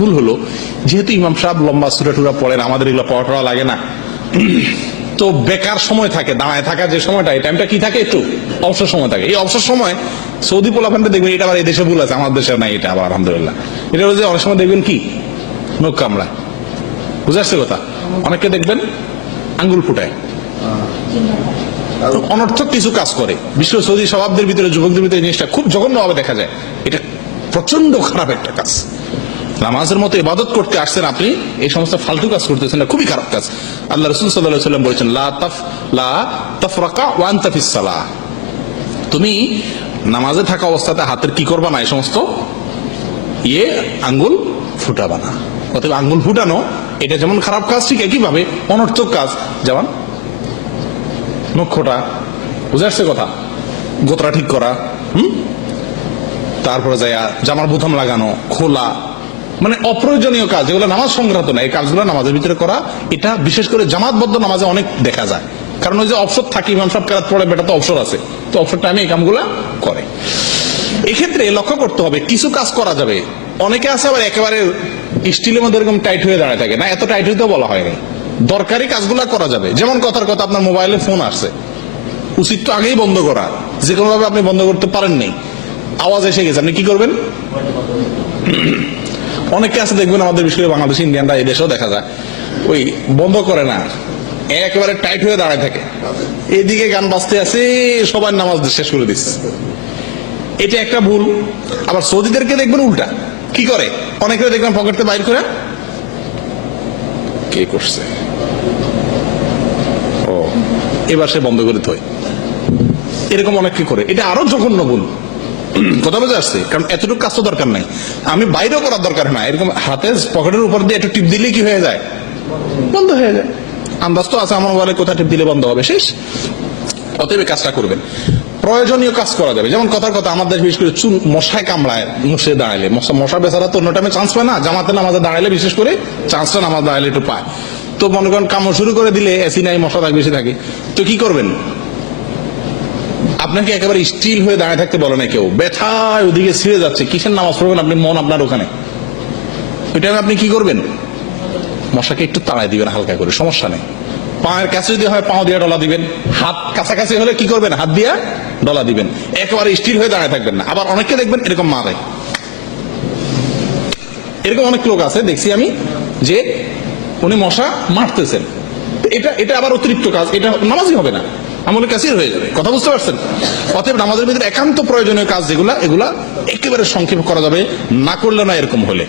ভুল হলো যেহেতু ইমাম সাহেব লম্বা সুরা টুরা পড়েন আমাদের এগুলো পড়া লাগে না তো বেকার সময় থাকে দাঁড়ায় থাকা যে সময়টা এই টাইমটা কি থাকে একটু অবসর সময় থাকে এই অবসর সময় সৌদি পোলাফানটা দেখবেন এটা আবার এই দেশে ভুল আছে আমার দেশে নাই এটা আবার আলহামদুলিল্লাহ এটা হচ্ছে অনেক সময় দেখবেন কি নোক কামড়া বুঝে আসছে কথা অনেককে দেখবেন আঙ্গুল ফুটায় অনর্থক কিছু কাজ করে বিশ্ব সৌদি স্বভাবদের ভিতরে যুবকদের ভিতরে জিনিসটা খুব জঘন্যভাবে দেখা যায় এটা প্রচন্ড খারাপ একটা কাজ নামাজের মতো ইবাদত করতে আসছেন আপনি এই সমস্ত ফালতু কাজ করতেছেন খুবই খারাপ কাজ আল্লাহ রসুল সাল্লাহ সাল্লাম বলেছেন লা তাফ লা তাফরাকা ওয়ান তাফিসালাহ তুমি নামাজে থাকা অবস্থাতে হাতের কি করবা না এই সমস্ত ইয়ে আঙ্গুল ফুটাবা না অতএব আঙ্গুল ফুটানো এটা যেমন খারাপ কাজ ঠিক একইভাবে অনর্থক কাজ যেমন নক্ষটা বুঝে আসছে কথা গোতরা ঠিক করা হুম তারপরে যায় জামার বোতাম লাগানো খোলা মানে অপ্রয়োজনীয় কাজ যেগুলো নামাজ সংক্রান্ত না এই কাজগুলো নামাজের ভিতরে করা এটা বিশেষ করে জামাতবদ্ধ নামাজে অনেক দেখা যায় কারণ ওই যে অবসর থাকি ইমাম সব কারাত পড়ে বেটা তো অবসর আছে তো অবসর টাইমে এই কামগুলা করে এক্ষেত্রে লক্ষ্য করতে হবে কিছু কাজ করা যাবে অনেকে আছে আবার একেবারে স্টিলের মধ্যে এরকম টাইট হয়ে দাঁড়ায় থাকে না এত টাইট হইতে বলা হয়নি দরকারি কাজগুলা করা যাবে যেমন কথার কথা আপনার মোবাইলে ফোন আসছে উচিত তো আগেই বন্ধ করা যে কোনোভাবে আপনি বন্ধ করতে পারেন নেই আওয়াজ এসে গেছে আপনি কি করবেন অনেকে আছে দেখবেন আমাদের বিশেষ করে বাংলাদেশ ইন্ডিয়ানরা এদেশেও দেখা যায় ওই বন্ধ করে না একেবারে টাইট হয়ে দাঁড়ায় থাকে এদিকে গান বাজতে আছে সবার নামাজ শেষ করে দিস এটা একটা ভুল আবার সৌদিদেরকে দেখবেন উল্টা কি করে অনেকে দেখবেন পকেটতে বাইর করে কে করছে ও এবার সে বন্ধ করে থই এরকম অনেক কি করে এটা আরো জঘন্য ভুল কথা বোঝা আসছে কারণ এতটুকু কাজ তো দরকার নাই আমি বাইরেও করার দরকার হয় না এরকম হাতে পকেটের উপর দিয়ে একটু টিপ দিলে কি হয়ে যায় বন্ধ হয়ে যায় আন্দাজ তো আছে আমার মোবাইলে কোথায় টিপ দিলে বন্ধ হবে শেষ অতএব কাজটা করবেন প্রয়োজনীয় কাজ করা যাবে যেমন কথার কথা আমাদের বিশেষ করে চুন মশায় কামড়ায় মুসে দাঁড়ালে মশা বেচারা তো অন্য টাইমে চান্স পায় না জামাতে নামাজে দাঁড়ালে বিশেষ করে চান্সটা নামাজ দাঁড়ালে একটু পায় তো মনে করেন কামড় শুরু করে দিলে এসি নাই মশা থাকে বেশি থাকে তো কি করবেন আপনাকে একেবারে স্টিল হয়ে দাঁড়িয়ে থাকতে বলে না কেউ ব্যথায় ওদিকে ছিঁড়ে যাচ্ছে কিসের নামাজ পড়বেন আপনি মন আপনার ওখানে ওইটা আপনি কি করবেন মশাকে একটু তাড়াই দিবেন হালকা করে সমস্যা নেই পায়ের কাছে যদি হয় পাও দিয়ে ডলা দিবেন হাত কাছাকাছি হলে কি করবেন হাত দিয়ে ডলা দিবেন একেবারে স্টিল হয়ে দাঁড়িয়ে থাকবেন না আবার অনেককে দেখবেন এরকম মারে এরকম অনেক লোক আছে দেখছি আমি যে উনি মশা মারতেছেন এটা এটা আবার অতিরিক্ত কাজ এটা নামাজই হবে না আমলে কাসির হয়ে যাবে কথা বুঝতে পারছেন অতএব নামাজের ভিতরে একান্ত প্রয়োজনীয় কাজ যেগুলা এগুলা একেবারে সংক্ষেপ করা যাবে না করলে না এরকম হলে